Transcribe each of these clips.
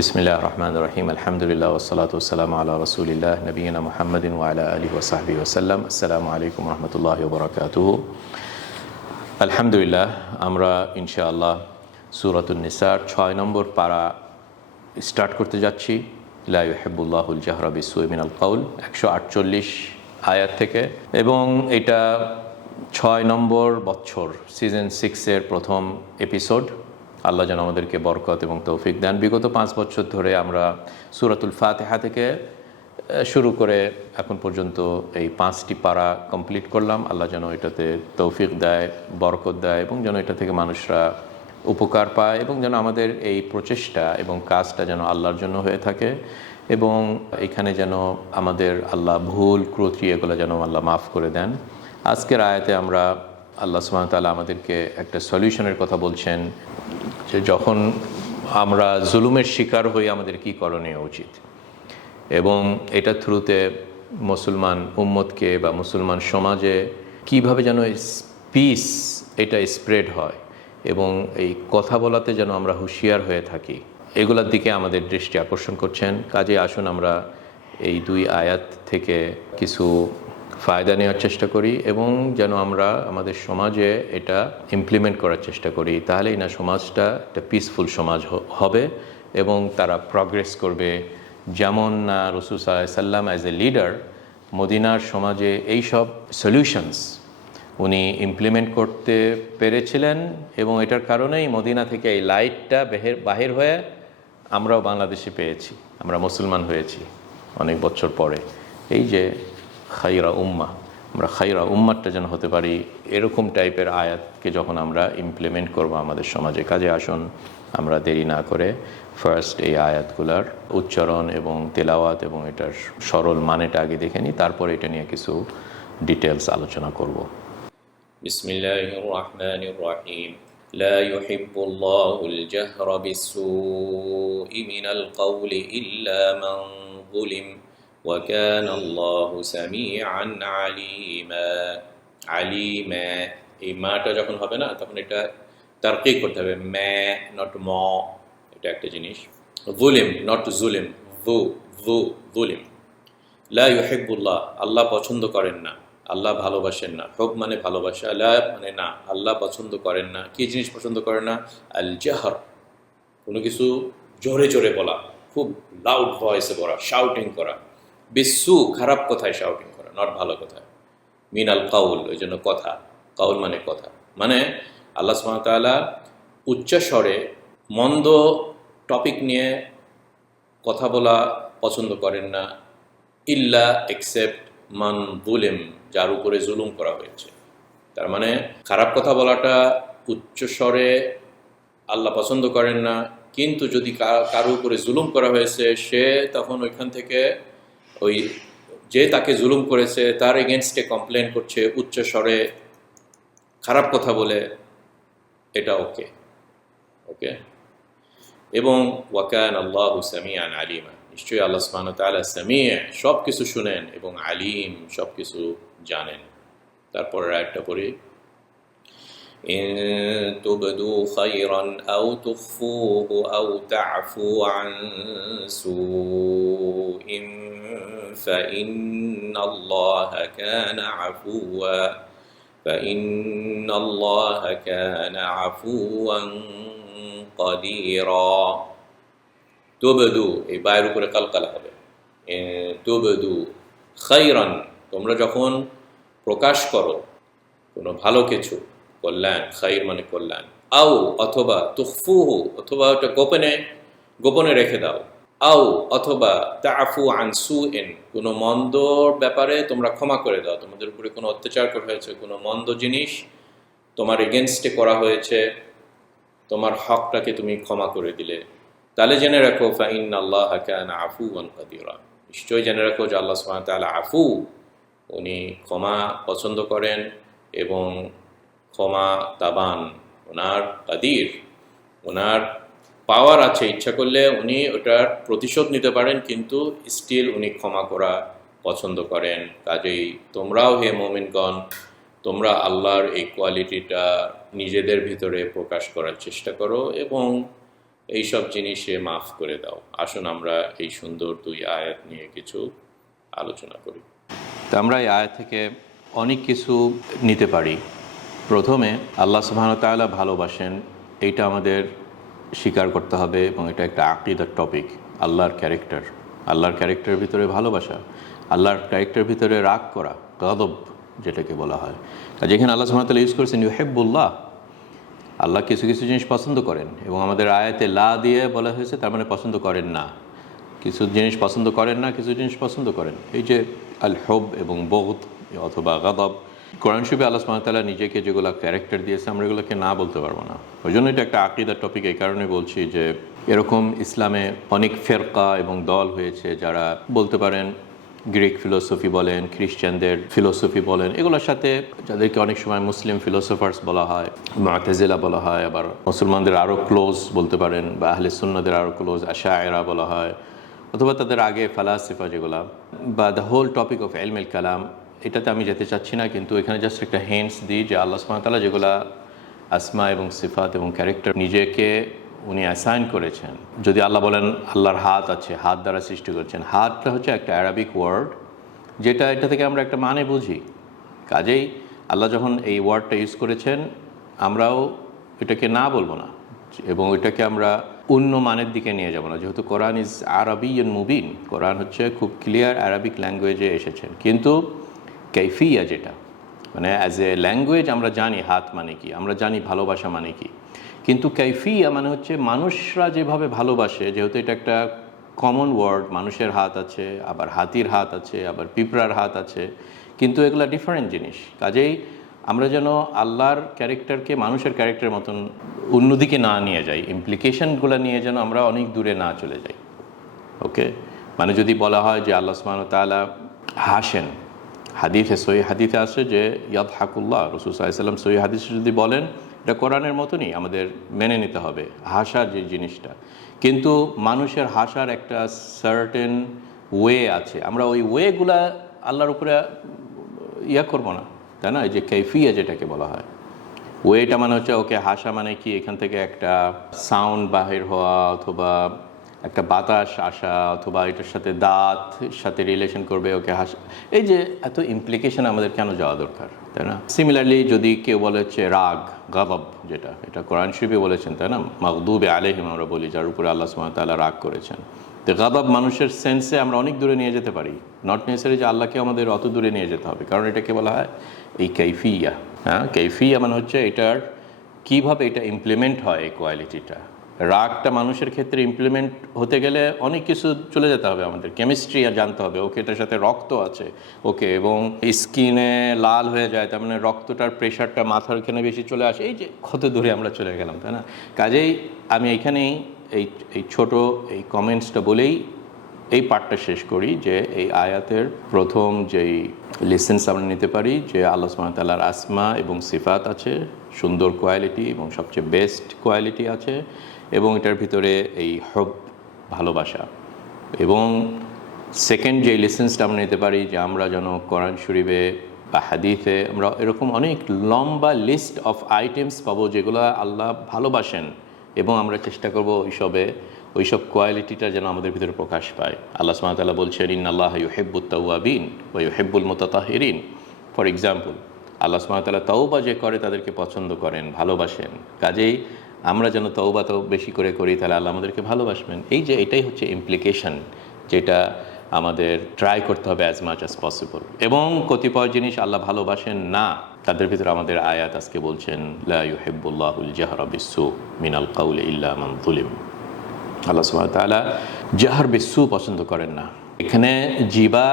বিসমিল্লাহ রহমান রহিম আলহামদুলিল্লাহ ওসলাত ওসালাম আল্লাহ রসুলিল্লাহ নবীনা মোহাম্মদিন ওয়ালা আলিহি ওসাহবি ওসাল্লাম। আসসালামু আলাইকুম রহমতুল্লাহ বরকাতুহু। আলহামদুলিল্লাহ, আমরা ইনশাআল্লাহ সূরাতুন নিসার 6 নম্বর পারা স্টার্ট করতে যাচ্ছি। লা ইউহিব্বুল্লাহুল জাহরা বিসসুই মিনাল কাউল, 148 আয়াত থেকে, এবং এটা 6 নম্বর বছর সিজন 6-এর প্রথম এপিসোড। আল্লাহ যেন আমাদেরকে বরকত এবং তৌফিক দেন। বিগত 5 বছর ধরে আমরা সূরাতুল ফাতিহা থেকে শুরু করে এখন পর্যন্ত এই 5টি পারা কমপ্লিট করলাম। আল্লাহ যেন এটাতে তৌফিক দেয়, বরকত দেয়, এবং যেন এটা থেকে মানুষরা উপকার পায়, এবং যেন আমাদের এই প্রচেষ্টা এবং কাজটা যেন আল্লাহর জন্য হয়ে থাকে, এবং এখানে যেন আমাদের আল্লাহ ভুল ত্রুটি এগুলো যেন আল্লাহ মাফ করে দেন। আজকের আয়াতে আমরা আল্লাহ সুবহানাহু ওয়া তাআলা আমাদেরকে একটা সলিউশনের কথা বলছেন, যে যখন আমরা জুলুমের শিকার হই আমাদের কী করণীয় উচিত, এবং এটা থ্রুতে মুসলমান উম্মতকে বা মুসলমান সমাজে কিভাবে যেন পিস এটা স্প্রেড হয়, এবং এই কথা বলাতে যেন আমরা হুঁশিয়ার হয়ে থাকি, এগুলোর দিকে আমাদের দৃষ্টি আকর্ষণ করছেন। কাজে আসুন আমরা এই 2 আয়াত থেকে কিছু ফায়দা নেওয়ার চেষ্টা করি, এবং যেন আমরা আমাদের সমাজে এটা ইমপ্লিমেন্ট করার চেষ্টা করি। তাহলেই না সমাজটা একটা পিসফুল সমাজ হবে, এবং তারা প্রগ্রেস করবে। যেমন রাসূল সাল্লাল্লাহু আলাইহি ওয়াসাল্লাম অ্যাজ এ লিডার মদিনার সমাজে এই সব সলিউশনস উনি ইমপ্লিমেন্ট করতে পেরেছিলেন, এবং এটার কারণেই মদিনা থেকে এই লাইটটা বাহির হয়ে আমরাও বাংলাদেশে পেয়েছি, আমরা মুসলমান হয়েছি অনেক বছর পরে। এই যে খাইরা উম্মা, আমরা খাইরা উম্মাটা যেন হতে পারি, এরকম টাইপের আয়াতকে যখন আমরা ইমপ্লিমেন্ট করব আমাদের সমাজে। কাজে আসুন আমরা দেরি না করে ফার্স্ট এই আয়াতগুলার উচ্চারণ এবং তেলাওয়াত এবং এটার সরল মানেটা আগে দেখে নিই, তারপরে এটা নিয়ে কিছু ডিটেলস আলোচনা করব। বিসমিল্লাহির রহমানির রহিম। লা ইউহিব্বুল্লাহুল জাহরা বিসসুই মিনাল কাউলি ইল্লা মান যুলিম ওয়া কানাল্লাহু সামিআন আলিমা। আলিমা, এই মাটা যখন হবে না তখন এটা তারকিক করতে হবে, মা নট ম, এটা একটা জিনিস। যুলিম নট জুলিম, যুলিম। লা ইউহিব্বুল্লাহ, আল্লাহ পছন্দ করেন না, আল্লাহ ভালোবাসেন না। হুব মানে ভালোবাসা, লা মানে না, আল্লাহ পছন্দ করেন না। কি জিনিস পছন্দ করেন না? আল জাহর, কোনো কিছু জোরে জোরে বলা, খুব লাউড ভয়েসে বলা, শাউটিং করা। বিসসু, খারাপ কথায় শাউটিং করা, নট ভালো কথায়। মিনাল কাউল, ওই জন্য কথা, কাউল মানে কথা, মানে আল্লাহ সুবহানাহু ওয়া তাআলা উচ্চস্বরে মন্দ টপিক নিয়ে কথা বলা পছন্দ করেন না। ইল্লা এক্সেপ্ট মান যুলিম, যার উপরে জুলুম করা হয়েছে। তার মানে খারাপ কথা বলাটা উচ্চস্বরে আল্লাহ পছন্দ করেন না, কিন্তু যদি কারো উপরে জুলুম করা হয়েছে, সে তখন ওইখান থেকে ওই যে তাকে জুলুম করেছে তার এগেনস্টে কমপ্লেন করছে উচ্চস্বরে খারাপ কথা বলে, এটা ওকে ওকে। এবং ওয়া কানাল্লাহু সামিআন আলিমা, নিশ্চয়ই আল্লাহ সুবহানাহু ওয়া তাআলা সামি', সব কিছু শুনেন, এবং আলিম, সব কিছু জানেন। তারপরের আয়াতটা পড়ি। ইন তুবদু খায়রান আও তুখফুহু আও তা'ফু আন সুইন ফাইন্নাল্লাহা কানা আফুওয়ান কাদিরা। তুবদু, এই বায়ের উপরে কালকালা হবে। তুবদু খাইরান, তোমরা যখন প্রকাশ করো কোনো ভালো কিছু, কল্যাণ, খাইর মানে কল্যাণ। আও অথবা, তুখফুহু অথবা ওটা গোপনে রেখে দাও। আও অথবা, তা'ফু আন সুইন, কোনো মন্দর ব্যাপারে তোমরা ক্ষমা করে দাও। তোমাদের উপরে কোনো অত্যাচার করা হয়েছে, কোনো মন্দ জিনিস তোমার এগেনস্টে করা হয়েছে, তোমার হকটাকে তুমি ক্ষমা করে দিলে, তাহলে জেনে রাখো ফাইন্নাল্লাহা কানা আফুওয়ান কাদিরা, নিশ্চয়ই জেনে রাখো যে আল্লাহ সুবহানাহু ওয়া তাআলা আফু, উনি ক্ষমা পছন্দ করেন এবং ক্ষমা তাবান, ওনার কাদির, ওনার পাওয়ার আছে, ইচ্ছা করলে উনি ওটার প্রতিশোধ নিতে পারেন, কিন্তু স্টিল উনি ক্ষমা করা পছন্দ করেন। কাজেই তোমরাও হে মুমিনগণ, তোমরা আল্লাহর এই কোয়ালিটিটা নিজেদের ভিতরে প্রকাশ করার চেষ্টা করো, এবং এইসব জিনিসে মাফ করে দাও। আসুন আমরা এই সুন্দর 2 আয়াত নিয়ে কিছু আলোচনা করি। তো আমরা এই আয়াত থেকে অনেক কিছু নিতে পারি। প্রথমে আল্লাহ সুবহানাহু ওয়া তাআলা ভালোবাসেন, এইটা আমাদের স্বীকার করতে হবে এবং এটা একটা আকীদার টপিক। আল্লাহর ক্যারেক্টারের ভিতরে ভালোবাসা, আল্লাহর ক্যারেক্টারের ভিতরে রাগ করা, গজব যেটাকে বলা হয়। যেখানে আল্লাহ সুবহানাহু ওয়া তাআলা ইউজ করেছেন ইউহিব্বুল্লাহ, আল্লাহ কিছু কিছু জিনিস পছন্দ করেন এবং আমাদের আয়াতে লা দিয়ে বলা হয়েছে, তার মানে পছন্দ করেন না। কিছু জিনিস পছন্দ করেন না, কিছু জিনিস পছন্দ করেন। এই যে আল হুব এবং বগদ অথবা গাদাব, কোরআন শরীফে আল্লাহ সুবহানাহু ওয়া তাআলা নিজেকে যেগুলো ক্যারেক্টার দিয়েছে আমরা এগুলোকে না বলতে পারবো না। ওই জন্য এটা একটা আকীদার টপিক। এই কারণে বলছি যে এরকম ইসলামে অনেক ফেরকা এবং দল হয়েছে যারা বলতে পারেন গ্রিক ফিলোসফি বলেন, খ্রিস্টানদের ফিলোসফি বলেন, এগুলোর সাথে যাদেরকে অনেক সময় মুসলিম ফিলোসফার্স বলা হয়, মুআতাজিলা বলা হয়, আবার মুসলমানদের আরও ক্লোজ বলতে পারেন, বা আহলে সুন্নাহদের আরও ক্লোজ আশায়েরা বলা হয়, অথবা তাদের আগে ফালাসিফা যেগুলা, বা দ্য হোল টপিক অফ ইলমুল কালাম। এটাতে আমি যেতে চাচ্ছি না, কিন্তু এখানে জাস্ট একটা হিন্টস দিই যে আল্লাহ সুবহানাহু ওয়া তাআলা যেগুলা আসমা এবং সিফাত এবং ক্যারেক্টার নিজেকে উনি অ্যাসাইন করেছেন। যদি আল্লাহ বলেন আল্লাহর হাত আছে, হাত দ্বারা সৃষ্টি করেছেন, হাতটা হচ্ছে একটা অ্যারাবিক ওয়ার্ড, যেটা এটা থেকে আমরা একটা মানে বুঝি। কাজেই আল্লাহ যখন এই ওয়ার্ডটা ইউজ করেছেন, আমরাও এটাকে না বলবো না এবং এটাকে আমরা অন্য মানের দিকে নিয়ে যাব না, যেহেতু কোরআন ইজ আরবিয়ান মুবিন, কোরআন হচ্ছে খুব ক্লিয়ার অ্যারাবিক ল্যাঙ্গুয়েজে এসেছেন। কিন্তু কাইফিয়া যেটা মানে অ্যাজ এ ল্যাঙ্গুয়েজ আমরা জানি হাত মানে কি, আমরা জানি ভালোবাসা মানে কি, কিন্তু কাইফিয়া মানে হচ্ছে মানুষরা যেভাবে ভালোবাসে, যেহেতু এটা একটা কমন ওয়ার্ড, মানুষের হাত আছে, আবার হাতির হাত আছে, আবার পিঁপড়ার হাত আছে, কিন্তু এগুলো ডিফারেন্ট জিনিস। কাজেই আমরা যেন আল্লাহর ক্যারেক্টারকে মানুষের ক্যারেক্টারের মতন অন্যদিকে না নিয়ে যাই, ইমপ্লিকেশনগুলো নিয়ে যেন আমরা অনেক দূরে না চলে যাই। ওকে, মানে যদি বলা হয় যে আল্লাহ সুবহানাহু ওয়া তাআলা হাসেন, হাদিসে সহিহ হাদিসে আসে যে ইয়াদহাকুল্লাহ, রাসূল সাল্লাল্লাহু আলাইহি ওয়াসাল্লাম সহিহ হাদিসে যদি বলেন, এটা কোরআনের মতনই আমাদের মেনে নিতে হবে হাসার যে জিনিসটা। কিন্তু মানুষের হাসার একটা সার্টেন ওয়ে আছে, আমরা ওই ওয়েগুলা আল্লাহর উপরে করবো না, তাই না? এই যে কাইফিয়া যেটাকে বলা হয়, ওয়েটা মানে হচ্ছে ওকে হাসা মানে কি, এখান থেকে একটা সাউন্ড বাহির হওয়া, অথবা একটা বাতাস আসা, অথবা এটার সাথে দাঁত সাথে রিলেশন করবে ওকে হাসা। এই যে এত ইমপ্লিকেশন আমাদের কেন যাওয়া দরকার, তাই না? সিমিলারলি যদি কেউ বলে হচ্ছে রাগ, গাদব, যেটা এটা কোরআন শরীফে বলেছেন, তাই না? মাগদুবে আলাইহিম আমরা বলি, যার উপরে আল্লাহ সুবহানাহু ওয়া তাআলা রাগ করেছেন। তো গাদব মানুষের সেন্সে আমরা অনেক দূরে নিয়ে যেতে পারি, নট নেসেসারি যে আল্লাহকে আমাদের অত দূরে নিয়ে যেতে হবে, কারণ এটাকে বলা হয় এই কাইফিয়া। হ্যাঁ, কাইফিয়া মানে হচ্ছে এটার কীভাবে এটা ইমপ্লিমেন্ট হয়, এই কোয়ালিটিটা। রাগটা মানুষের ক্ষেত্রে ইমপ্লিমেন্ট হতে গেলে অনেক কিছু চলে যেতে হবে, আমাদের কেমিস্ট্রি আর জানতে হবে, ওকে এটার সাথে রক্ত আছে, ওকে, এবং স্কিনে লাল হয়ে যায়, তার মানে রক্তটার প্রেশারটা মাথার এখানে বেশি চলে আসে। এই যে কত দূরে আমরা চলে গেলাম, তাই না? কাজেই আমি এইখানেই এই ছোট এই কমেন্টসটা বলেই এই পার্টটা শেষ করি যে এই আয়াতের প্রথম যেই লেসেন্স আমরা নিতে পারি যে আল্লাহ সুবহানাহু ওয়া তাআলার আসমা এবং সিফাত আছে, সুন্দর কোয়ালিটি এবং সবচেয়ে বেস্ট কোয়ালিটি আছে, এবং এটার ভিতরে এই হব, ভালোবাসা। এবং সেকেন্ড যে লেসেন্সটা আমরা নিতে পারি যে আমরা যেন কোরআন শরীফে বা হাদিসে আমরা এরকম অনেক লম্বা লিস্ট অফ আইটেমস পাবো যেগুলো আল্লাহ ভালোবাসেন, এবং আমরা চেষ্টা করবো ওইসব কোয়ালিটিটা যেন আমাদের ভিতরে প্রকাশ পায়। আল্লাহ সুবহানাহু ওয়া তাআলা বলছেন ইন্নাল্লাহা ইউহিব্বুত তাওয়াবিন ওয়া ইউহিব্বুল মুতাতাহহিরিন। ফর এক্সাম্পল, আল্লাহ সুবহানাহু ওয়া তাআলা তওবা যে করে তাদেরকে পছন্দ করেন, ভালোবাসেন। কাজেই আমরা যেন তওবা তো বেশি করে করি, তাহলে আল্লাহ আমাদেরকে ভালোবাসবেন। এই যে এটাই হচ্ছে ইমপ্লিকেশন, যেটা আমাদের ট্রাই করতে হবে অ্যাজ মাচ অ্যাজ পসিবল। এবং কতিপয় জিনিস আল্লাহ ভালোবাসেন না, তাদের ভিতরে আমাদের আয়াত আজকে বলছেন লা ইউহিব্বুল্লাহুল জাহরা বিসসু মিনাল কাউলি ইল্লা মান যুলিম। আল্লাহ সুবহানাহু ওয়া তাআলা জাহর বিসসু পছন্দ করেন না। এখানে জিবা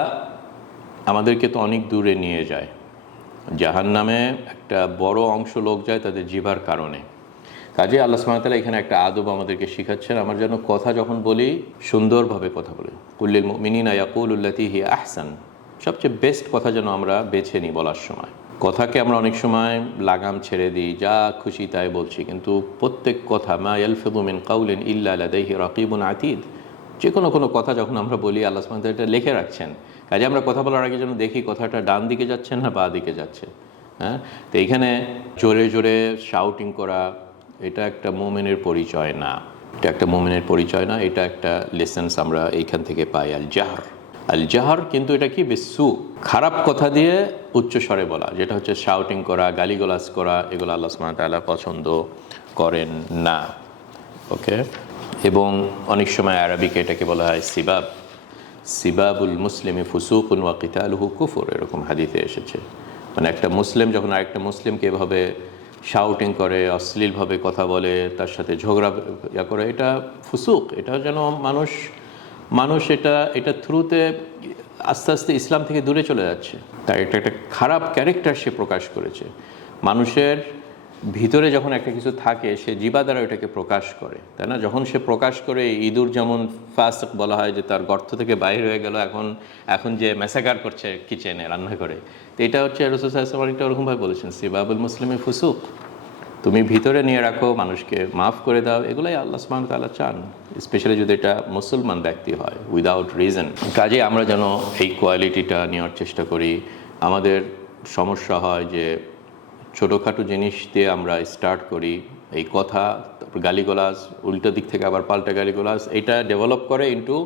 আমাদেরকে তো অনেক দূরে নিয়ে যায়, জাহান্নামে একটা বড় অংশ লোক যায় তাদের জিবার কারণে। কাজে আল্লাহ সুবহানাহু ওয়া তাআলা এখানে একটা আদব আমাদেরকে শিখাচ্ছেন, আমরা যেন কথা যখন বলি সুন্দরভাবে কথা বলি। কুল্লিল মুমিনিনা ইয়াকুলুল্লাতী হিয়া আহসান, সবচেয়ে বেস্ট কথা যেন আমরা বেছে নিই বলার সময়। কথাকে আমরা অনেক সময় লাগাম ছেড়ে দিই, যা খুশি তাই বলছি, কিন্তু প্রত্যেক কথা মা ইয়ালফিযু মিন কাউলিন ইল্লা লাদাইহি রাকিবুন আতীদ, যে কোনো কথা যখন আমরা বলি আল্লাহ সুবহানাহু ওয়া তাআলা এটা লিখে রাখছেন। কাজে আমরা কথা বলার আগে যেন দেখি কথাটা ডান দিকে যাচ্ছে না বাঁ দিকে যাচ্ছে। হ্যাঁ, তো এইখানে জোরে জোরে শাউটিং করা এটা একটা মুমিনের পরিচয় না। এটা একটা মুমিনের পরিচয় না, এটা একটা লেসেন্স আমরা এইখান থেকে পাই। আল জাহর কিন্তু এটা কি বিসু, খারাপ কথা দিয়ে উচ্চ স্বরে বলা, যেটা হচ্ছে শাউটিং করা, গালিগালাজ করা, এগুলো আল্লাহ সুবহানাহু ওয়া তাআলা পছন্দ করেন না। ওকে, এবং অনেক সময় আরবিকে এটাকে বলা হয় সিবাবুল মুসলিমি ফুসুকুন ওয়া কিতালুহু কুফর, এরকম হাদিসে এসেছে। মানে একটা মুসলিম যখন আরেকটা মুসলিমকে এভাবে শাউটিং করে, অশ্লীলভাবে কথা বলে, তার সাথে ঝগড়া করে, এটা ফুসুক। এটা যেন মানুষ এটা থ্রুতে আস্তে আস্তে ইসলাম থেকে দূরে চলে যাচ্ছে। তাই একটা খারাপ ক্যারেক্টার সে প্রকাশ করেছে। মানুষের ভিতরে যখন একটা কিছু থাকে সে জিবা দ্বারা এটাকে প্রকাশ করে, তাই না? যখন সে প্রকাশ করে, ইঁদুর যেমন ফাসিক বলা হয়, যে তার গর্ত থেকে বাইরে হয়ে গেল, এখন যে ম্যাসাকার করছে কিচেনে রান্না করে, তো এটা হচ্ছে রাসূল সাল্লাল্লাহু আলাইহি ওয়াসাল্লাম ওরকমভাবে বলেছেন, সিবাবুল মুসলিমি ফুসুক। তুমি ভিতরে নিয়ে রাখো, মানুষকে মাফ করে দাও, এগুলাই আল্লাহ সুবহানাহু ওয়া তাআলা চান, স্পেশালি যদি এটা মুসলমান ব্যক্তি হয়, উইদাউট রিজন। কাজে আমরা যেন এই কোয়ালিটিটা নেওয়ার চেষ্টা করি। আমাদের সমস্যা হয় যে ছোটোখাটো জিনিস দিয়ে আমরা স্টার্ট করি, এই কথা, তারপর গালিগালাজ, উল্টো দিক থেকে আবার পাল্টা গালিগালাজ, এটা ডেভেলপ করে ইনটু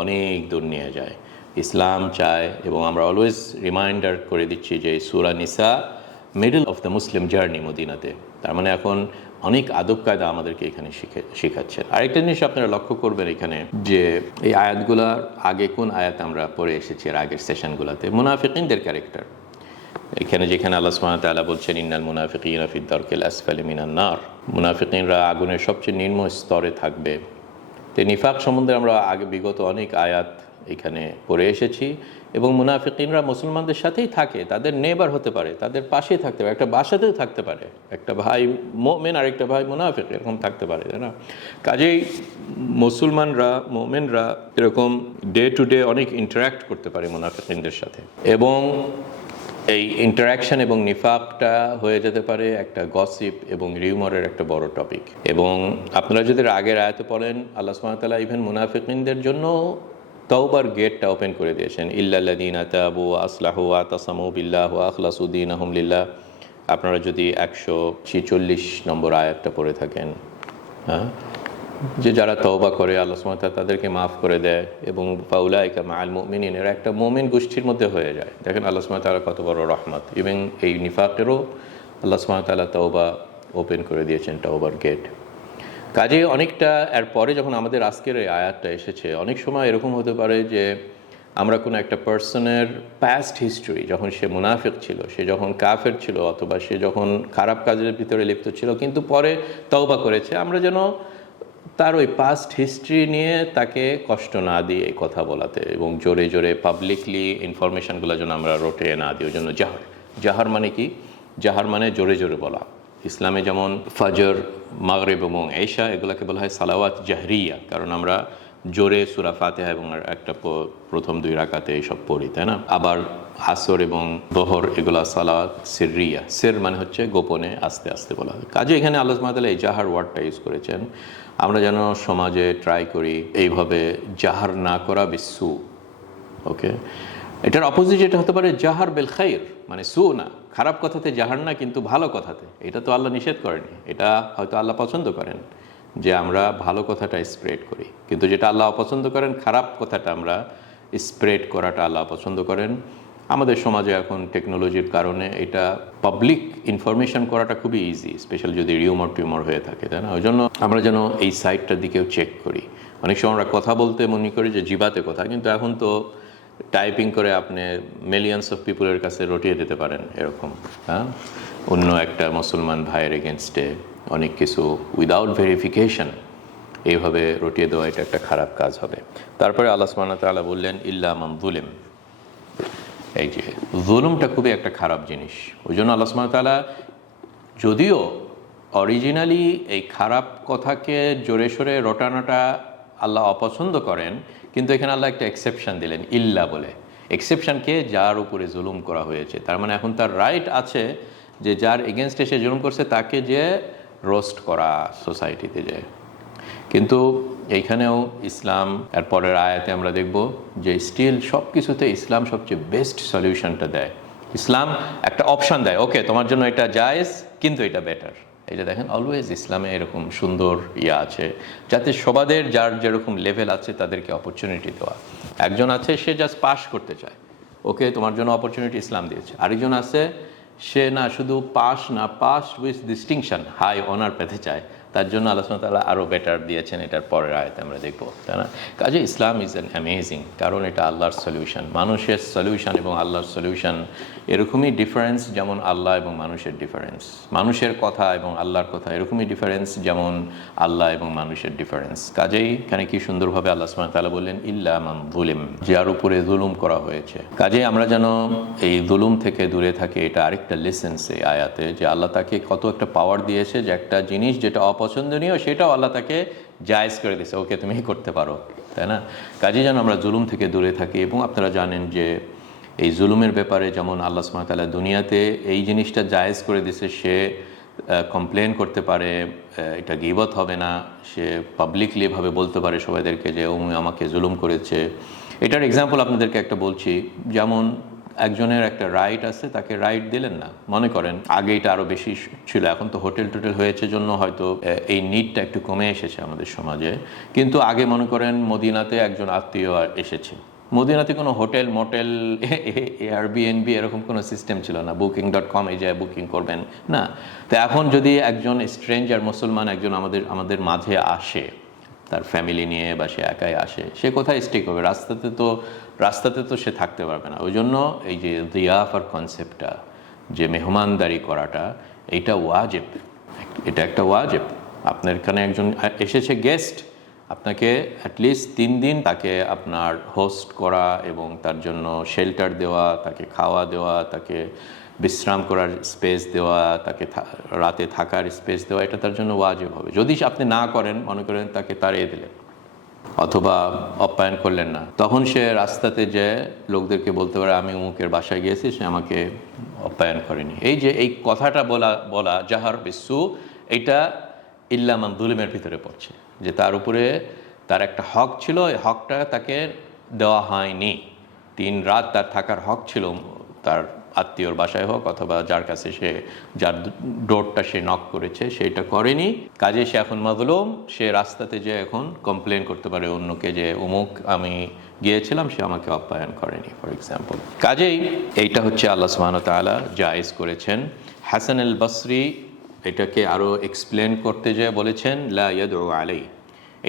অনেক দূর নিয়ে যায়। ইসলাম চায়, এবং আমরা অলওয়েজ রিমাইন্ডার করে দিচ্ছি যে সূরা নিসা middle of the Muslim journey মদিনাতে। তার মানে এখন অনেক আদব কায়দা আমাদেরকে এখানে শেখাচ্ছেন। আরেকটা জিনিস আপনারা লক্ষ্য করবেন এখানে, যে এই আয়াতগুলার আগে কোন আয়াত আমরা পড়ে এসেছি এর আগের সেশনগুলোতে, মুনাফিকিনদের ক্যারেক্টার। এখানে যেখানে আল্লাহ সুবহানাহু ওয়া তাআলা বলছেন ইন্নাল মুনাফিকিনা ফিদ দারকিল আসফালি মিনান নার, মুনাফিকিনরা আগুনের সবচেয়ে নিম্ন স্তরে থাকবে। তো নিফাক সম্বন্ধে আমরা আগে বিগত অনেক আয়াত এখানে পড়ে এসেছি, এবং মুনাফিকিনরা মুসলমানদের সাথেই থাকে, তাদের নেবার হতে পারে, তাদের পাশেই থাকতে পারে, একটা বাসাতেও থাকতে পারে, একটা ভাই মুমিন আর একটা ভাই মুনাফিক এরকম থাকতে পারে, তাই না? কাজেই মুমিনরা এরকম ডে টু ডে অনেক ইন্টারাক্ট করতে পারে মুনাফিকিনদের সাথে, এবং এই ইন্টারাকশন এবং নিফাকটা হয়ে যেতে পারে একটা গসিপ এবং রিউমারের একটা বড় টপিক। এবং আপনারা যদি আগের আয়াতে পড়েন, আল্লাহ সুবহানাহু ওয়া তাআলা ইভেন মুনাফিকিনদের জন্য তওবার গেটটা ওপেন করে দিয়েছেন, ইল্লাল্লাযীনা তাবু ওয়া আসলাহু ওয়া তাসামু বিল্লাহ ওয়া আখলাসু দীনাহুম লিল্লাহ। আপনারা যদি 146 নম্বর আয়াতটা পড়ে থাকেন, হ্যাঁ, যে যারা তওবা করে আল্লাহ সুবহানাহু ওয়া তাআলা তাদেরকে মাফ করে দেয়, এবং ফাউলাইকা মাআল মুমিনিন, এরা একটা মুমিন গোষ্ঠীর মধ্যে হয়ে যায়। দেখেন আল্লাহ সুবহানাহু ওয়া তাআলা কত বড় রহমত। এবং এই নিফাকেরও আল্লাহ সুবহানাহু ওয়া তাআলা তওবা ওপেন করে দিয়েছেন, তওবার গেট। কাজে অনেকটা এরপরে যখন আমাদের আজকের এই আয়াতটা এসেছে, অনেক সময় এরকম হতে পারে যে আমরা কোনো একটা পার্সনের পাস্ট হিস্ট্রি, যখন সে মুনাফিক ছিল, সে যখন কাফের ছিল, অথবা সে যখন খারাপ কাজের ভিতরে লিপ্ত ছিল কিন্তু পরে তওবা করেছে, আমরা যেন তার ওই পাস্ট হিস্ট্রি নিয়ে তাকে কষ্ট না দিয়ে এই কথা বলাতে, এবং জোরে জোরে পাবলিকলি ইনফরমেশানগুলো যেন আমরা রটে না দিই। ওই জন্য জাহার মানে কি? জাহার মানে জোরে জোরে বলা। ইসলামে যেমন ফজর, মাগরিব এবং এশা, এগুলোকে বলা হয় সালাওয়াত জাহরিয়া, কারণ আমরা জোরে সূরা ফাতিহা এবং একটা প্রথম 2 রাকাতে এইসব পড়ি, তাই না? আবার আসর এবং দোহর, এগুলা সালাওয়াত সিররিয়া। সির মানে হচ্ছে গোপনে, আস্তে আস্তে বলা হয়। কাজে এখানে আল্লাহ সুবহানাহু ওয়া তাআলা এই জাহার ওয়ার্ডটা ইউজ করেছেন। আমরা যেন সমাজে ট্রাই করি এইভাবে জাহার না করা বিসু। ওকে, এটার অপোজিট যেটা হতে পারে জাহার বিল খাইর, মানে সু না, খারাপ কথাতে জাহার না, কিন্তু ভালো কথাতে। এটা তো আল্লাহ নিষেধ করেনি, এটা হয়তো আল্লাহ পছন্দ করেন যে আমরা ভালো কথাটা স্প্রেড করি, কিন্তু যেটা আল্লাহ অপছন্দ করেন, খারাপ কথাটা আমরা স্প্রেড করাটা আল্লাহ পছন্দ করেন। আমাদের সমাজে এখন টেকনোলজির কারণে এটা পাবলিক ইনফরমেশন করাটা খুবই ইজি, স্পেশালি যদি টিউমার হয়ে থাকে, তাই না? ওই জন্য আমরা যেন এই সাইটটার দিকেও চেক করি। অনেক সময় আমরা কথা বলতে মনে করি যে জিবাতে কথা, কিন্তু এখন তো টাইপিং করে আপনি মিলিয়ন্স অফ পিপুলের কাছে রটিয়ে দিতে পারেন এরকম, হ্যাঁ, অন্য একটা মুসলমান ভাইয়ের এগেনস্টে অনেক কিছু উইদাউট ভেরিফিকেশন এইভাবে রটিয়ে দেওয়া, এটা একটা খারাপ কাজ হবে। তারপরে আল্লাহ সুবহানাহু ওয়া তাআলা বললেন ইল্লা মান যুলিম। এই যে জুলুমটা খুবই একটা খারাপ জিনিস। ওই জন্য আল্লাহ সুবহানাহু ওয়া তাআলা যদিও অরিজিনালি এই খারাপ কথাকে জোরে সোরে রটানোটা আল্লাহ অপছন্দ করেন, কিন্তু এখানে আল্লাহ একটা এক্সেপশন দিলেন, ইল্লা বলে। এক্সেপশনকে যার উপরে জুলুম করা হয়েছে, তার মানে এখন তার রাইট আছে যে যার এগেনস্টে সে জুলুম করছে তাকে যে রোস্ট করা সোসাইটিতে যে। কিন্তু এইখানেও ইসলাম, এর পরের আয়াতে আমরা দেখব যে স্টিল সব কিছুতে ইসলাম সবচেয়ে বেস্ট সলিউশনটা দেয়। ইসলাম একটা অপশান দেয়, ওকে তোমার জন্য এটা জায়েজ, কিন্তু এটা বেটার, এই যে দেখেন অলওয়েজ ইসলামে এরকম সুন্দর আছে, যাতে সবাদের যার যেরকম লেভেল আছে তাদেরকে অপরচুনিটি দেওয়া। একজন আছে সে জাস্ট পাস করতে চায়, ওকে তোমার জন্য অপরচুনিটি ইসলাম দিয়েছে। আরেকজন আছে সে না শুধু পাস না, pass with distinction, high honour পেতে চায়, তার জন্য আল্লাহ সুবহানাহু ওয়া তাআলা আরও বেটার দিয়েছেন, এটার পরের আয়াতে আমরা দেখবো, তাই না? কাজে ইসলাম ইজ অ্যান অ্যামেজিং, কারণ এটা আল্লাহর সলিউশন, মানুষের সলিউশন এবং আল্লাহর সলিউশন এরকমই ডিফারেন্স যেমন আল্লাহ এবং মানুষের ডিফারেন্স, মানুষের কথা এবং আল্লাহর কথা এরকমই ডিফারেন্স যেমন আল্লাহ এবং মানুষের ডিফারেন্স। কাজেই এখানে কি সুন্দরভাবে আল্লাহ সুবহানাহু ওয়া তাআলা বললেন ইল্লা মান যুলিম, যার উপরে জুলুম করা হয়েছে। কাজেই আমরা যেন এই জুলুম থেকে দূরে থাকি, এটা আরেকটা লেসেন্স এই আয়াতে, যে আল্লাহ তাকে কত একটা পাওয়ার দিয়েছে যে একটা জিনিস যেটা অপছন্দনীয় সেটাও আল্লাহ তাকে জায়েজ করে দিয়েছে, ওকে তুমি করতে পারো, তাই না? কাজেই যেন আমরা জুলুম থেকে দূরে থাকি। এবং আপনারা জানেন যে এই জুলুমের ব্যাপারে যেমন আল্লাহ সুবহানাহু ওয়া তাআলা দুনিয়াতে এই জিনিসটা জায়েজ করে দিয়েছে, সে কমপ্লেন করতে পারে, এটা গীবত হবে না, সে পাবলিকলি ভাবে বলতে পারে সবাইদেরকে যে ও আমাকে জুলুম করেছে। এটার এক্সাম্পল আপনাদেরকে একটা বলছি, যেমন একজনের একটা রাইট আছে, তাকে রাইট দিলেন না, মনে করেন আগে এটা আরও বেশি ছিল, এখন তো হোটেল টোটেল হয়েছে জন্য হয়তো এই নিডটা একটু কমে এসেছে আমাদের সমাজে, কিন্তু আগে মনে করেন মদিনাতে একজন আত্মীয় এসেছে, মদিনাতে কোনো হোটেল মোটেল এয়ারবিএনবি এরকম কোনো সিস্টেম ছিল না, Booking.com এই যায় বুকিং করবেন না। তো এখন যদি একজন স্ট্রেঞ্জার মুসলমান একজন আমাদের মাঝে আসে, তার ফ্যামিলি নিয়ে বা সে একাই আসে, সে কোথায় স্টে করবে? রাস্তাতে তো সে থাকতে পারবে না। ওই জন্য এই যে দিয়াফার কনসেপ্টটা, যে মেহমানদারি করাটা, এইটা ওয়াজিব, এটা একটা ওয়াজিব। আপনার এখানে একজন এসেছে গেস্ট, আপনাকে অ্যাটলিস্ট 3 দিন তাকে আপনার হোস্ট করা এবং তার জন্য শেল্টার দেওয়া, তাকে খাওয়া দেওয়া, তাকে বিশ্রাম করার স্পেস দেওয়া, তাকে রাতে থাকার স্পেস দেওয়া, এটা তার জন্য ওয়াজিব হবে। যদি আপনি না করেন, মনে করেন তাকে তাড়িয়ে দিলেন অথবা আপ্যায়ন করলেন না, তখন সে রাস্তাতে যে লোকদেরকে বলতে পারে আমি অমুকের বাসায় গিয়েছি, সে আমাকে আপ্যায়ন করেনি। এই যে এই কথাটা বলা জাহার বিসু, এটা ইল্লা মান যুলিমের ভিতরে পড়ছে, যে তার উপরে তার একটা হক ছিল, এই হকটা তাকে দেওয়া হয়নি। 3 রাত তার থাকার হক ছিল, তার আত্মীয়র বাসায় হোক অথবা যার কাছে যার ডোরটা সে নক করেছে সেইটা করেনি, কাজে সে এখন মাজলুম। সে রাস্তাতে যে এখন কমপ্লেন করতে পারে অন্যকে যে অমুক আমি গিয়েছিলাম, সে আমাকে আপ্যায়ন করেনি, ফর এক্সাম্পল। কাজেই এইটা হচ্ছে আল্লাহ সুবহানাহু ওয়া তাআলা জায়েজ করেছেন। হাসান আল বসরি এটাকে আরও এক্সপ্লেন করতে যেয়ে বলেছেন লা ইয়াদউ আলাই,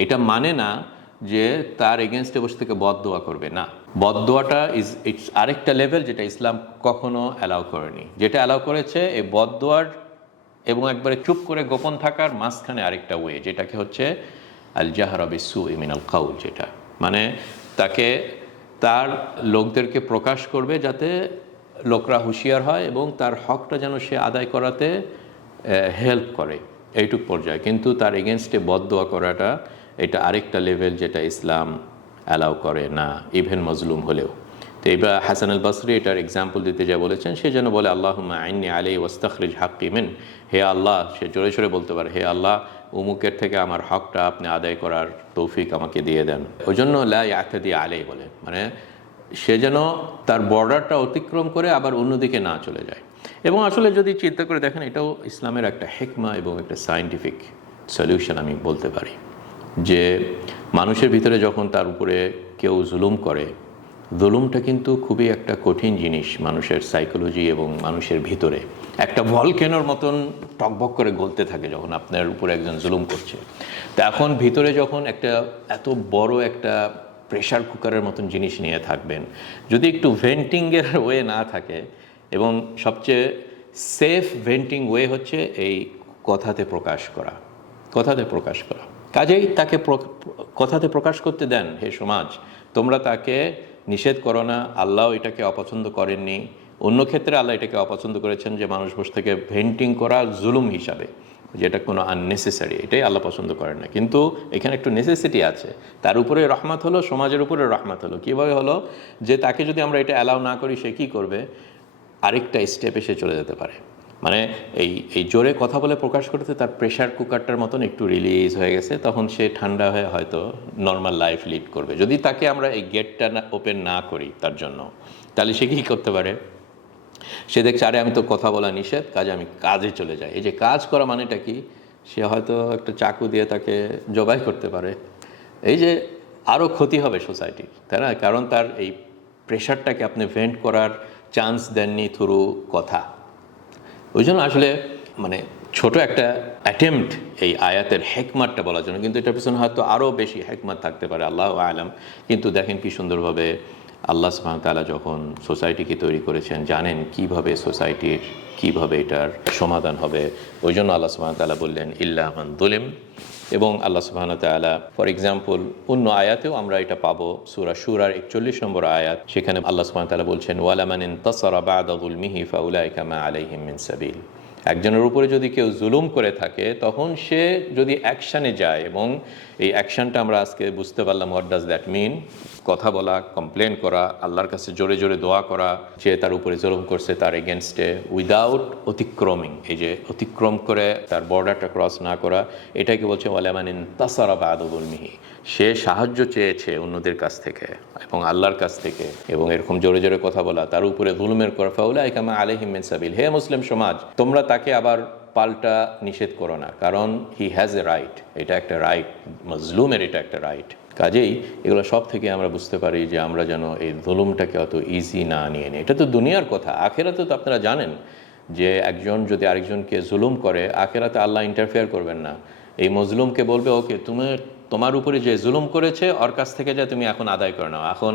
এটা মানে না যে তার এগেনস্টে বসে থেকে বদদোয়া করবে, না। বদদোয়াটা ইটস আরেকটা লেভেল, যেটা ইসলাম কখনো অ্যালাউ করেনি। যেটা অ্যালাউ করেছে এই বদদোয়ার এবং একবারে চুপ করে গোপন থাকার মাঝখানে আরেকটা ওয়ে, যেটাকে হচ্ছে আল জাহরা বিসসুই মিনাল কাউল, যেটা মানে তাকে তার লোকদেরকে প্রকাশ করবে যাতে লোকরা হুঁশিয়ার হয় এবং তার হকটা যেন সে আদায় করাতে হেল্প করে, এইটুক পর্যায়ে। কিন্তু তার এগেনস্টে বদদোয়া করাটা এটা আরেকটা লেভেল, যেটা ইসলাম অ্যালাউ করে না, ইভেন মজলুম হলেও। তো এবার হাসান আল বসরি এটার এক্সাম্পল দিতে যা বলেছেন, সে যেন বলে আল্লাহুম্মা আইন্নি আলাইহি ওয়াস্তাখরিজ হাক্কি মিন, হে আল্লাহ, সে জোরে জোরে বলতে পারে, হে আল্লাহ, উমুকের থেকে আমার হকটা আপনি আদায় করার তৌফিক আমাকে দিয়ে দেন। ওই জন্য লা ইয়াতাদি আলাইহি বলে, মানে সে যেন তার বর্ডারটা অতিক্রম করে আবার অন্যদিকে না চলে যায়। এবং আসলে যদি চিন্তা করে দেখেন, এটাও ইসলামের একটা হিকমা এবং একটা সায়েন্টিফিক সলিউশন আমি বলতে পারি, যে মানুষের ভিতরে যখন তার উপরে কেউ জুলুম করে, জুলুমটা কিন্তু খুবই একটা কঠিন জিনিস মানুষের সাইকোলজি এবং মানুষের ভিতরে, একটা ভলকেনোর মতন টকবক করে গলতে থাকে যখন আপনার উপরে একজন জুলুম করছে। তো এখন ভিতরে যখন একটা এত বড় একটা প্রেশার কুকারের মতন জিনিস নিয়ে থাকবেন, যদি একটু ভেন্টিংয়ের ওয়ে না থাকে, এবং সবচেয়ে সেফ ভেন্টিং ওয়ে হচ্ছে এই কথাতে প্রকাশ করা, কথাতে প্রকাশ করা। কাজেই তাকে কথাতে প্রকাশ করতে দেন। হে সমাজ, তোমরা তাকে নিষেধ করো না, আল্লাহ এটাকে অপছন্দ করেননি। অন্য ক্ষেত্রে আল্লাহ এটাকে অপছন্দ করেছেন, যে মানুষ বসে থেকে ভেন্টিং করা জুলুম হিসাবে, যেটা কোনো আননেসেসারি, এটাই আল্লাহ পছন্দ করেন না। কিন্তু এখানে একটু নেসেসিটি আছে, তার উপরে রহমত হলো, সমাজের উপরে রহমত হলো। কীভাবে হলো? যে তাকে যদি আমরা এটা অ্যালাউ না করি, সে কী করবে? আরেকটা স্টেপে সে চলে যেতে পারে। মানে এই জোরে কথা বলে প্রকাশ করতে তার প্রেশার কুকারটার মতন একটু রিলিজ হয়ে গেছে, তখন সে ঠান্ডা হয়ে হয়তো নর্মাল লাইফ লিড করবে। যদি তাকে আমরা এই গেটটা ওপেন না করি তার জন্য, তাহলে সে কী করতে পারে? সে দেখছে আরে আমি তো কথা বলা নিষেধ, কাজে আমি কাজে চলে যাই। এই যে কাজ করা মানেটা কি, সে হয়তো একটা চাকু দিয়ে তাকে জবাই করতে পারে। এই যে আরও ক্ষতি হবে সোসাইটির, তাই না? কারণ তার এই প্রেশারটাকে আপনি ভেন্ট করার চান্স দেননি থ্রু কথা। ওই জন্য আসলে মানে ছোট একটা অ্যাটেম্পট এই আয়াতের হেকমাতটা বলার জন্য, কিন্তু এটার পিছনে হয়তো আরও বেশি হেকমাত থাকতে পারে, আল্লাহ আলাম। কিন্তু দেখেন কি সুন্দরভাবে আল্লাহ সুবহানাহু ওয়া তাআলা যখন সোসাইটিকে তৈরি করেছেন, জানেন কিভাবে সোসাইটির কিভাবে এটার সমাধান হবে। ওই জন্য আল্লাহ সুবহানাহু ওয়া তাআলা বললেন ইল্লা মান যুলিম। এবং আল্লাহ সুবহানাহু ওয়া তাআলা ফর এক্সাম্পল অন্য আয়াতেও আমরা এটা পাবো, সূরা শুরার 41 নম্বর আয়াত, সেখানে আল্লাহ সুবহানাহু ওয়া তাআলা বলছেন ওয়ালা মান ইনতাসারা বা'দা যুলমিহি ফাউলাইকা মা আলাইহিম মিন সাবিল। একজনের উপরে যদি কেউ জুলুম করে থাকে, তখন সে যদি অ্যাকশানে যায়, এবং এই অ্যাকশানটা আমরা আজকে বুঝতে পারলাম হোয়াট ডাজ দ্যাট মিন। কথা বলা, কমপ্লেন করা, আল্লাহর কাছে জোরে জোরে দোয়া করা যে তার উপরে জুলুম করছে তার এগেনস্টে, উইদাউট অতিক্রমিং, এই যে অতিক্রম করে তার বর্ডারটা ক্রস না করা, এটাকে বলছে ওয়ালা মান ইনতাসারা বা'দা যুলমিহি। সে সাহায্য চেয়েছে অন্যদের কাছ থেকে এবং আল্লাহর কাছ থেকে, এবং এরকম জোরে জোরে কথা বলা, তার উপরে জুলুমের করা, ফাউলাইকা মা আলাইহিম মিন সাবিল। হে মুসলিম সমাজ, তোমরা তাকে আবার পাল্টা নিষেধ করো না, কারণ হি হ্যাজ এ রাইট, এটা একটা রাইট, মজলুমের এটা একটা রাইট। কাজেই এগুলো সব থেকে আমরা বুঝতে পারি যে আমরা যেন এই জুলুমটাকে অত ইজি না নিয়ে নিই। এটা তো দুনিয়ার কথা, আখেরাতে তো আপনারা জানেন যে একজন যদি আরেকজনকে জুলুম করে, আখেরাতে আল্লাহ ইন্টারফেয়ার করবেন না। এই মজলুমকে বলবে ওকে তোমার উপরে যে জুলুম করেছে ওর কাছ থেকে যা তুমি এখন আদায় করে নাও, এখন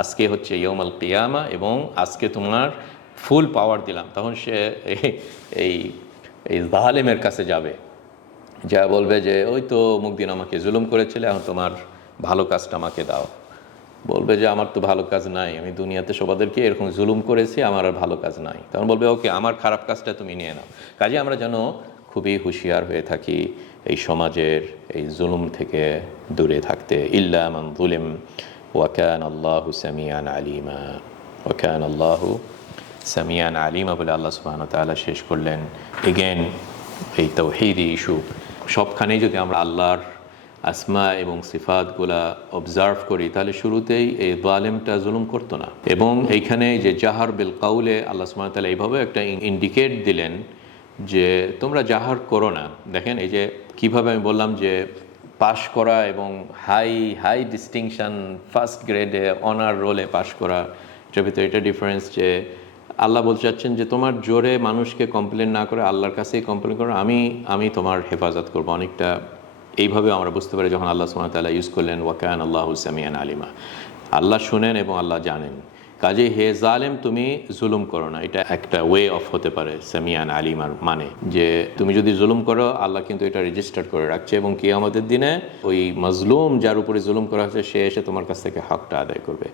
আজকে হচ্ছে ইয়াউমুল কিয়ামা এবং আজকে তোমার ফুল পাওয়ার দিলাম। তখন সে এই এই জালেমের কাছে যাবে, যা বলবে যে ওই তো অমুক দিন আমাকে জুলুম করেছিলে, এখন তোমার ভালো কাজটা আমাকে দাও। বলবে যে আমার তো ভালো কাজ নাই, আমি দুনিয়াতে সবাদেরকে এরকম জুলুম করেছি, আমার আর ভালো কাজ নাই। তখন বলবে ওকে আমার খারাপ কাজটা তুমি নিয়ে নাও। কাজে আমরা যেন খুবই হুঁশিয়ার হয়ে থাকি এই সমাজের এই জুলুম থেকে দূরে থাকতে। ইল্লা মান যুলিম ওয়া কানা আল্লাহু সামিআন আলিমা, ওয়া কানা আল্লাহু সামিআন আলিমা বলে আল্লাহ সুবহানাহু ওয়া তাআলা শেষ করলেন। এগেন এই তাওহীদি ইস্যু, সবখানেই যদি আমরা আল্লাহর আসমা এবং সিফাতগুলা অবজার্ভ করি, তাহলে শুরুতেই এই জালেমটা জুলুম করতো না। এবং এইখানে যে জাহার বিল কাউলে আল্লাহ সুবহানাহু ওয়া তাআলা এইভাবে একটা ইন্ডিকেট দিলেন যে তোমরা জাহার করো না। দেখেন এই যে কিভাবে আমি বললাম যে পাশ করা এবং হাই ডিস্টিংশন, ফার্স্ট গ্রেডে অনার রোলে পাশ করা, এটার ভিতরে এটা ডিফারেন্স যে আল্লাহ বলতে চাচ্ছেন যে তোমার জোরে মানুষকে কমপ্লেন না করে আল্লাহর কাছেই কমপ্লেন করো, আমি তোমার হেফাজত করবো। অনেকটা এইভাবে আমরা বুঝতে পারি যখন আল্লাহ সুবহানাহু ওয়া তাআলা ইউজ করলেন ওয়া কানা আল্লাহু সামিআন আলিমা, আল্লাহ শুনেন এবং আল্লাহ জানেন। কাজে হে জালেম তুমি জুলুম করো না, এটা একটা ওয়ে অফ হতে পারে সামিআন আলিমার মানে, যে তুমি যদি জুলুম করো আল্লাহ কিন্তু এটা রেজিস্টার করে রাখছে, এবং কিয়ামতের দিনে ওই মজলুম যার উপরে জুলুম করা হচ্ছে সে এসে তোমার কাছ থেকে হকটা আদায় করবে।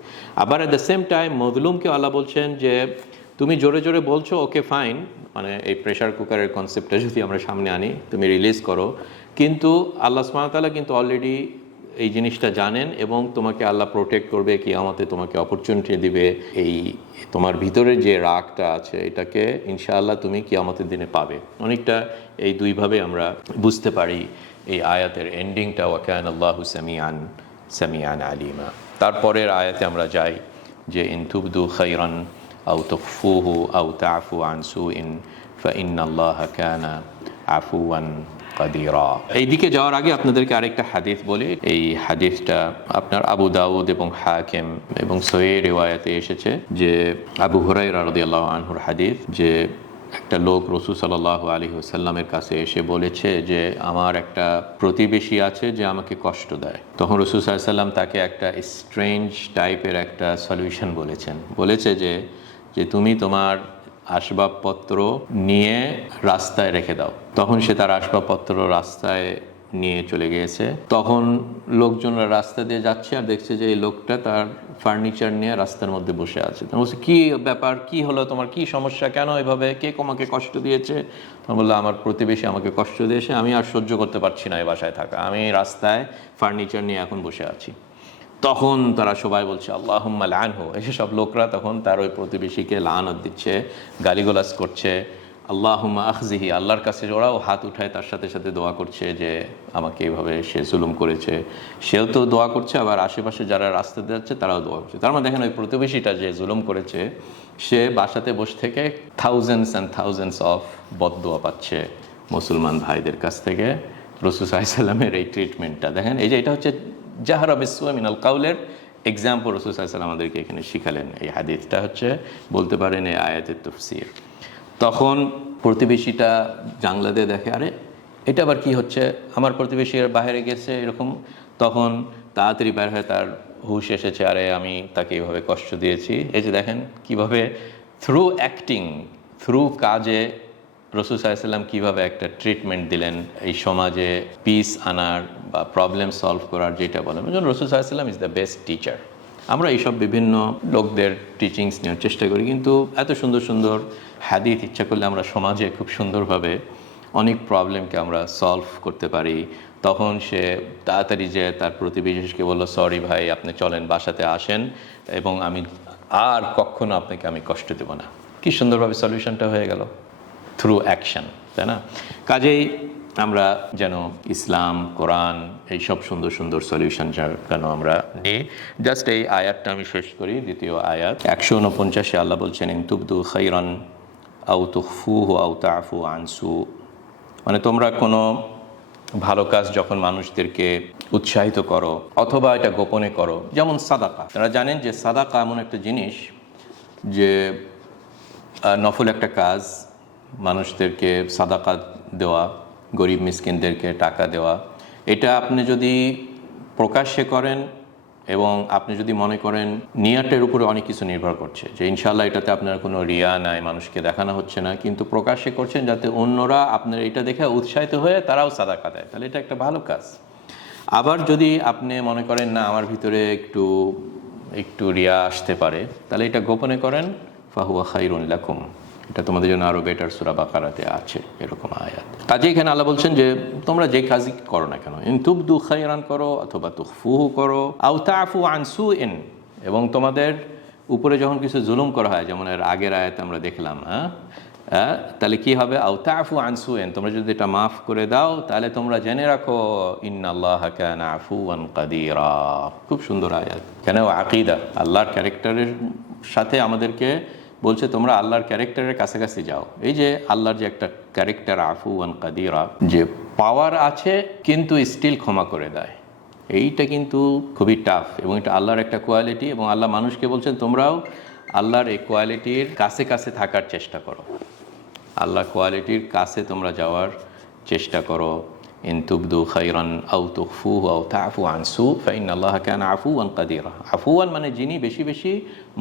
আবার অ্যাট দ্য সেম টাইম মজলুমকে আল্লাহ বলছেন যে তুমি জোরে জোরে বলছো, ওকে ফাইন, মানে এই প্রেশার কুকারের কনসেপ্টটা যদি আমরা সামনে আনি, তুমি রিলিজ করো, কিন্তু আল্লাহ সুবহানাহু ওয়া তাআলা কিন্তু অলরেডি এই জিনিসটা জানেন এবং তোমাকে আল্লাহ প্রোটেক্ট করবে, কিয়ামতে তোমাকে অপরচুনিটি দিবে। এই তোমার ভিতরে যে রাগটা আছে এটাকে ইনশাআল্লাহ তুমি কিয়ামতের দিনে পাবে। অনেকটা এই দুইভাবে আমরা বুঝতে পারি এই আয়াতের এন্ডিংটা ওয়া কানা আল্লাহু সামিআন আলিমা। তারপরের আয়াতে আমরা যাই যে ইন তুবদু খাইরান আও তুখফুহু আও তা'ফু আন সুইন ফাইন্নাল্লাহা কানা আফুওয়ান কাদিরা। এইদিকে যাওয়ার আগে আপনাদেরকে আরেকটা হাদিস বলি। এই হাদিসটা আপনার আবু দাউদ এবং হাকিম এবং সহিহ রিওয়ায়াতে এসেছে যে আবু হুরায়রা রাদিয়াল্লাহু আনহুর হাদিস, যে একটা লোক রাসূল সাল্লাল্লাহু আলাইহি ওয়াসাল্লামের কাছে এসে বলেছে যে আমার একটা প্রতিবেশী আছে যে আমাকে কষ্ট দেয়। তখন রাসূল সাল্লাল্লাহু আলাইহি ওয়াসাল্লাম তাকে একটা স্ট্রেঞ্জ টাইপের একটা সলিউশন বলেছে যে তুমি তোমার আসবাবপত্র নিয়ে রাস্তায় রেখে দাও। তখন সে তার আসবাবপত্র রাস্তায় নিয়ে চলে গিয়েছে। তখন লোকজনরা রাস্তা দিয়ে যাচ্ছে আর দেখছে যে এই লোকটা তার ফার্নিচার নিয়ে রাস্তার মধ্যে বসে আছে। তখন বলছে কী ব্যাপার, কী হলো, তোমার কী সমস্যা, কেন এভাবে, কে তোমাকে কষ্ট দিয়েছে? তখন বললো আমার প্রতিবেশী আমাকে কষ্ট দিয়েছে, আমি আর সহ্য করতে পারছি না এই বাসায় থাকা, আমি রাস্তায় ফার্নিচার নিয়ে এখন বসে আছি। তখন তারা সবাই বলছে আল্লাহুম্মা লাআনহু, এসে সব লোকরা তখন তার ওই প্রতিবেশীকে লানত দিচ্ছে, গালিগালাজ করছে, আল্লাহুম্মা আখজিহি, আল্লাহর কাছে ওরাও হাত উঠায় তার সাথে সাথে দোয়া করছে যে আমাকে এইভাবে সে জুলুম করেছে, সেও তো দোয়া করছে, আবার আশেপাশে যারা রাস্তা যাচ্ছে তারাও দোয়া করছে। তার মানে দেখেন ওই প্রতিবেশীটা যে জুলুম করেছে সে বাসাতে বসে থেকে থাউজেন্ডস অ্যান্ড থাউজেন্ডস অফ বদদোয়া পাচ্ছে মুসলমান ভাইদের কাছ থেকে। রাসূল সাল্লাল্লাহু আলাইহি ওয়াসাল্লামের এই ট্রিটমেন্টটা দেখেন, এই যে এটা হচ্ছে জাহরা বিসসুই মিনাল কাউলের এক্সাম্পল রাসূল সাল্লাল্লাহু আলাইহি ওয়াসাল্লাম আমাদেরকে এখানে শিখালেন। এই হাদিসটা হচ্ছে বলতে পারেন এই আয়াতের তাফসীর। তখন প্রতিবেশীটা জানলা দিয়ে দেখে, আরে এটা আবার কি হচ্ছে, আমার প্রতিবেশী বাইরে গেছে এরকম। তখন তাড়াতাড়ি বের হয়ে তার হুঁশ এসেছে, আরে আমি তাকে এইভাবে কষ্ট দিয়েছি। এই যে দেখেন কীভাবে থ্রু অ্যাক্টিং, থ্রু কাজে রাসূল সাল্লাল্লাহু আলাইহি ওয়াসাল্লাম কীভাবে একটা ট্রিটমেন্ট দিলেন এই সমাজে পিস আনার বা প্রবলেম সলভ করার, যেটা বলেন। ওই জন্য রাসূল সাল্লাল্লাহু আলাইহি ওয়াসাল্লাম ইজ দ্য বেস্ট টিচার। আমরা এইসব বিভিন্ন লোকদের টিচিংস নেওয়ার চেষ্টা করি, কিন্তু এত সুন্দর সুন্দর হাদিস ইচ্ছা করলে আমরা সমাজে খুব সুন্দরভাবে অনেক প্রবলেমকে আমরা সলভ করতে পারি। তখন সে তাড়াতাড়ি যে তার প্রতিবেশীকে বললো, সরি ভাই, আপনি চলেন বাসাতে আসেন এবং আমি আর কখনো আপনাকে আমি কষ্ট দেব না। কি সুন্দরভাবে সলিউশনটা হয়ে গেল থ্রু অ্যাকশন, তাই না? কাজেই আমরা যেন ইসলাম, কোরআন, এইসব সুন্দর সুন্দর সলিউশন যেন আমরা নিই। জাস্ট এই আয়াতটা আমি শেষ করি, দ্বিতীয় আয়াত 149 আল্লাহ বলছেন, ইন তুবদু খাইরান আও তুখফুহু আও তাফু আন সু, মানে তোমরা কোনো ভালো কাজ যখন মানুষদেরকে উৎসাহিত করো অথবা এটা গোপনে করো, যেমন সাদাকা। তারা জানেন যে সাদাকা এমন একটা জিনিস যে নফল একটা কাজ, মানুষদেরকে সাদাকা দেওয়া, গরিব মিসকিনদেরকে টাকা দেওয়া, এটা আপনি যদি প্রকাশ্যে করেন এবং আপনি যদি মনে করেন নিয়তের উপরে অনেক কিছু নির্ভর করছে, যে ইনশাআল্লাহ এটাতে আপনার কোনো রিয়া নাই, মানুষকে দেখানো হচ্ছে না, কিন্তু প্রকাশ্যে করছেন যাতে অন্যরা আপনার এটা দেখে উৎসাহিত হয়ে তারাও সাদাকা দেয়, তাহলে এটা একটা ভালো কাজ। আবার যদি আপনি মনে করেন না আমার ভিতরে একটু রিয়া আসতে পারে, তাহলে এটা গোপনে করেন, ফাহুয়া খাইরুন লাকুম, এটা তোমাদের জন্য আরও বেটার। সূরা বাকারাতে আছে এরকম আয়াত। কাজে এখানে আল্লাহ বলছেন যে তোমরা যে কাজই করো না কেন, ইন তুবদু খাইরান করো অথবা তুখফুহু করো আও তাফু আন সুইন, এবং তোমাদের উপরে যখন কিছু জুলুম করা হয়, যেমন এর আগের আয়াত আমরা দেখলাম, তাহলে কি হবে, আও তাফু আন সুইন, তোমরা যদি এটা মাফ করে দাও তাহলে তোমরা জেনে রাখো ইন্নাল্লাহা কানা আফুওয়ান কাদিরা। খুব সুন্দর আয়াত। কেন? আকীদা, আল্লাহর ক্যারেক্টারের সাথে আমাদেরকে বলছে তোমরা আল্লাহর ক্যারেক্টারের কাছাকাছি যাও। এই যে আল্লাহর যে একটা ক্যারেক্টার আফুওয়ান কাদিরা, যে পাওয়ার আছে কিন্তু স্টিল ক্ষমা করে দেয়, এইটা কিন্তু খুবই টাফ, এবং এটা আল্লাহর একটা কোয়ালিটি। এবং আল্লাহ মানুষকে বলছেন তোমরাও আল্লাহর এই কোয়ালিটির কাছে কাছে থাকার চেষ্টা করো, আল্লাহর কোয়ালিটির কাছে তোমরা যাওয়ার চেষ্টা করো। ইন তুবদু খাইরান আও তুখফুহু আও তাফু আন সু ফাইন্নাল্লাহা কানা আফুওয়ান কাদিরা। আফুওয়ান মানে যিনি বেশি বেশি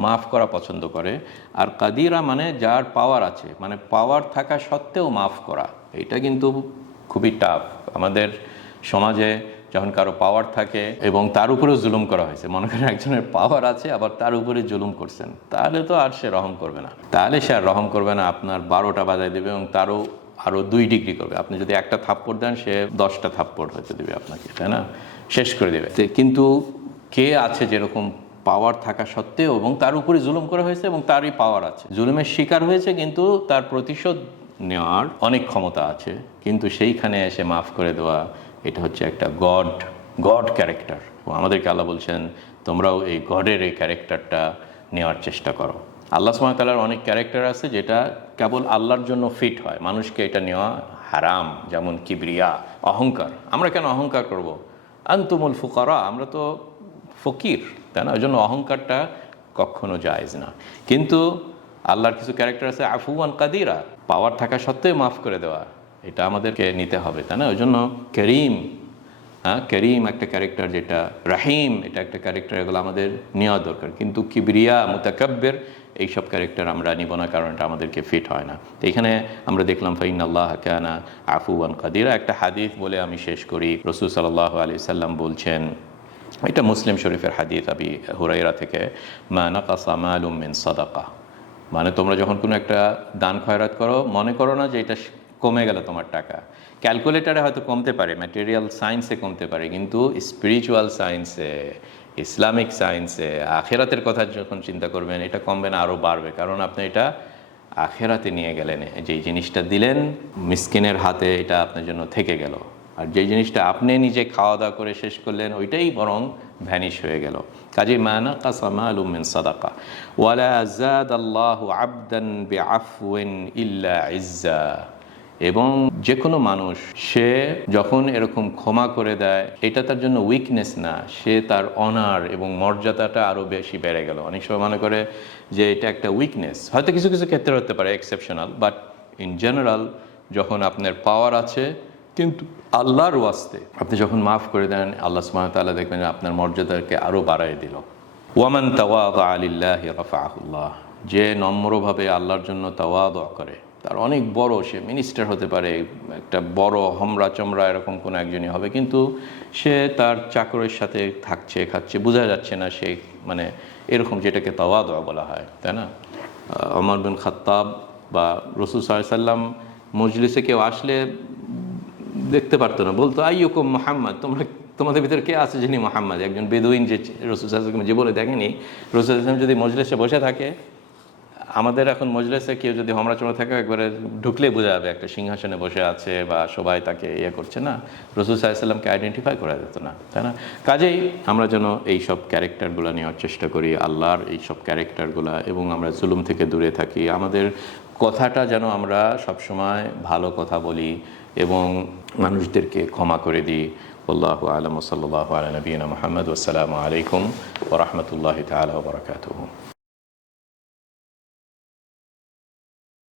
মাফ করা পছন্দ করে, আর কাদিরা মানে যার পাওয়ার আছে, মানে পাওয়ার থাকা সত্ত্বেও মাফ করা। এটা কিন্তু খুবই টাফ। আমাদের সমাজে যখন কারো পাওয়ার থাকে এবং তার উপরেও জুলুম করা হয়েছে, মনে করেন একজনের পাওয়ার আছে আবার তার উপরে জুলুম করছেন, তাহলে তো আর সে রহম করবে না, আপনার 12টা বাজায় দেবে এবং আরও 2 ডিগ্রি করবে। আপনি যদি একটা থাপ্পড় দেন, সে 10টা থাপ্পড় হতে দেবে আপনাকে, তাই না? শেষ করে দেবে। কিন্তু কে আছে যেরকম পাওয়ার থাকা সত্ত্বেও, এবং তার উপরে জুলুম করা হয়েছে এবং তারই পাওয়ার আছে, জুলুমের শিকার হয়েছে কিন্তু তার প্রতিশোধ নেওয়ার অনেক ক্ষমতা আছে, কিন্তু সেইখানে এসে মাফ করে দেওয়া, এটা হচ্ছে একটা গড ক্যারেক্টার। এবং আমাদেরকে আল্লাহ বলছেন তোমরাও এই গডের এই ক্যারেক্টারটা নেওয়ার চেষ্টা করো। আল্লাহ সুবহানাহু ওয়া তাআলার অনেক ক্যারেক্টার আছে যেটা কেবল আল্লাহর জন্য ফিট হয়, মানুষকে এটা নেওয়া হারাম। যেমন কিবরিয়া, অহংকার। আমরা কেন অহংকার করব? আনতুমুল ফুকারা, আমরা তো ফকির, তাই না? ওই জন্য অহংকারটা কখনো জায়েজ না। কিন্তু আল্লাহর কিছু ক্যারেক্টার আছে আফুওয়ান কাদিরা, পাওয়ার থাকা সত্ত্বেও মাফ করে দেওয়া, এটা আমাদেরকে নিতে হবে, তাই না? ওই জন্য করিম একটা ক্যারেক্টার, যেটা রাহিম এটা একটা ক্যারেক্টার, এগুলো আমাদের নেওয়া দরকার। কিন্তু কিবরিয়া, মুতাকাব্বির, এইসব ক্যারেক্টার আমরা নিব না, কারণ এটা আমাদেরকে ফিট হয় না। তো এখানে আমরা দেখলাম ফাইন্নাল্লাহা কানা আফুওয়ান কাদিরা। একটা হাদিস বলে আমি শেষ করি। রাসূল সাল্লাল্লাহু আলাইহি সাল্লাম বলছেন, এটা মুসলিম শরীফের হাদিস আবি হুরায়রা থেকে, মা নাকাসা মালুম মিন সাদাকা, মানে তোমরা যখন কোনো একটা দান খয়রাত করো, মনে করো না যে এটা কমে গেল তোমার টাকা। ক্যালকুলেটারে হয়তো কমতে পারে, ম্যাটেরিয়াল সায়েন্সে কমতে পারে, কিন্তু স্পিরিচুয়াল সায়েন্সে, ইসলামিক সায়েন্সে, আখিরাতের কথা যখন চিন্তা করবেন, এটা কমবে না, আরও বাড়বে। কারণ আপনি এটা আখেরাতে নিয়ে গেলেন। যেই জিনিসটা দিলেন মিসকিনের হাতে, এটা আপনার জন্য থেকে গেল। আর যেই জিনিসটা আপনি নিজে খাওয়া দাওয়া করে শেষ করলেন, ওইটাই বরং ভ্যানিশ হয়ে গেল। কাজে মানা কাসামালুম মিন সাদাকা ওয়ালা যাদাল্লাহু আবদান বিআফওয়িন ইল্লা ইজ্জা। এবং যে কোনো মানুষ সে যখন এরকম ক্ষমা করে দেয়, এটা তার জন্য উইকনেস না, সে তার অনার এবং মর্যাদাটা আরও বেশি বেড়ে গেল। অনেক সময় মনে করে যে এটা একটা উইকনেস, হয়তো কিছু কিছু ক্ষেত্রে হতে পারে এক্সেপশনাল, বাট ইন জেনারেল যখন আপনার পাওয়ার আছে কিন্তু আল্লাহর ওয়াস্তে আপনি যখন মাফ করে দেন, আল্লাহ সুবহানাহু ওয়া তাআলা দেখবেন আপনার মর্যাদাকে আরও বাড়ায় দিল। ওয়ামান তাওয়াদা লিল্লাহি রাফাআহুল্লাহ। যে নম্রভাবে আল্লাহর জন্য তাওয়াদু করে, তার অনেক বড়, সে মিনিস্টার হতে পারে, একটা বড় হমরা চমড়া এরকম কোনো একজনই হবে, কিন্তু সে তার চাকরের সাথে থাকছে, খাচ্ছে, বোঝা যাচ্ছে না সে মানে এরকম, যেটাকে তাওয়াদু বলা হয়, তাই না? ওমর বিন খাত্তাব বা রাসূল সাল্লাল্লাহু আলাইহি সাল্লাম মজলিসে কেউ আসলে দেখতে পারতো না, বলতো আইয়ুকুম মুহাম্মদ, তোমাদের ভিতরে কে আছে যিনি মুহাম্মদ। একজন বেদুইন যে রাসূল সাল্লাল্লাহু আলাইহি ওয়াসাল্লাম যে বলে দেখেনি, রাসূল সাল্লাল্লাহু আলাইহি ওয়াসাল্লাম যদি মজলিসে বসে থাকে, আমাদের এখন মজলিসে কেউ যদি হমরাচমরা থাকে, একবারে ঢুকলেই বোঝা যাবে একটা সিংহাসনে বসে আছে বা সবাই তাকে ইয়ে করছে না, রাসূল সাল্লাল্লাহু আলাইহি ওয়াসাল্লামকে আইডেন্টিফাই করা যেত না, তাই না? কাজেই আমরা যেন এই সব ক্যারেক্টারগুলো নেওয়ার চেষ্টা করি, আল্লাহর এই সব ক্যারেক্টারগুলো, এবং আমরা জুলুম থেকে দূরে থাকি। আমাদের কথাটা যেন আমরা সবসময় ভালো কথা বলি এবং মানুষদেরকে ক্ষমা করে দিই। আল্লাহু আ'লাম ওয়া সাল্লাল্লাহু আলা নবিয়িনা মুহাম্মদ ওয়া আসসালামু আলাইকুম ওয়া রাহমাতুল্লাহি তাআলা ওয়া বারাকাতুহু।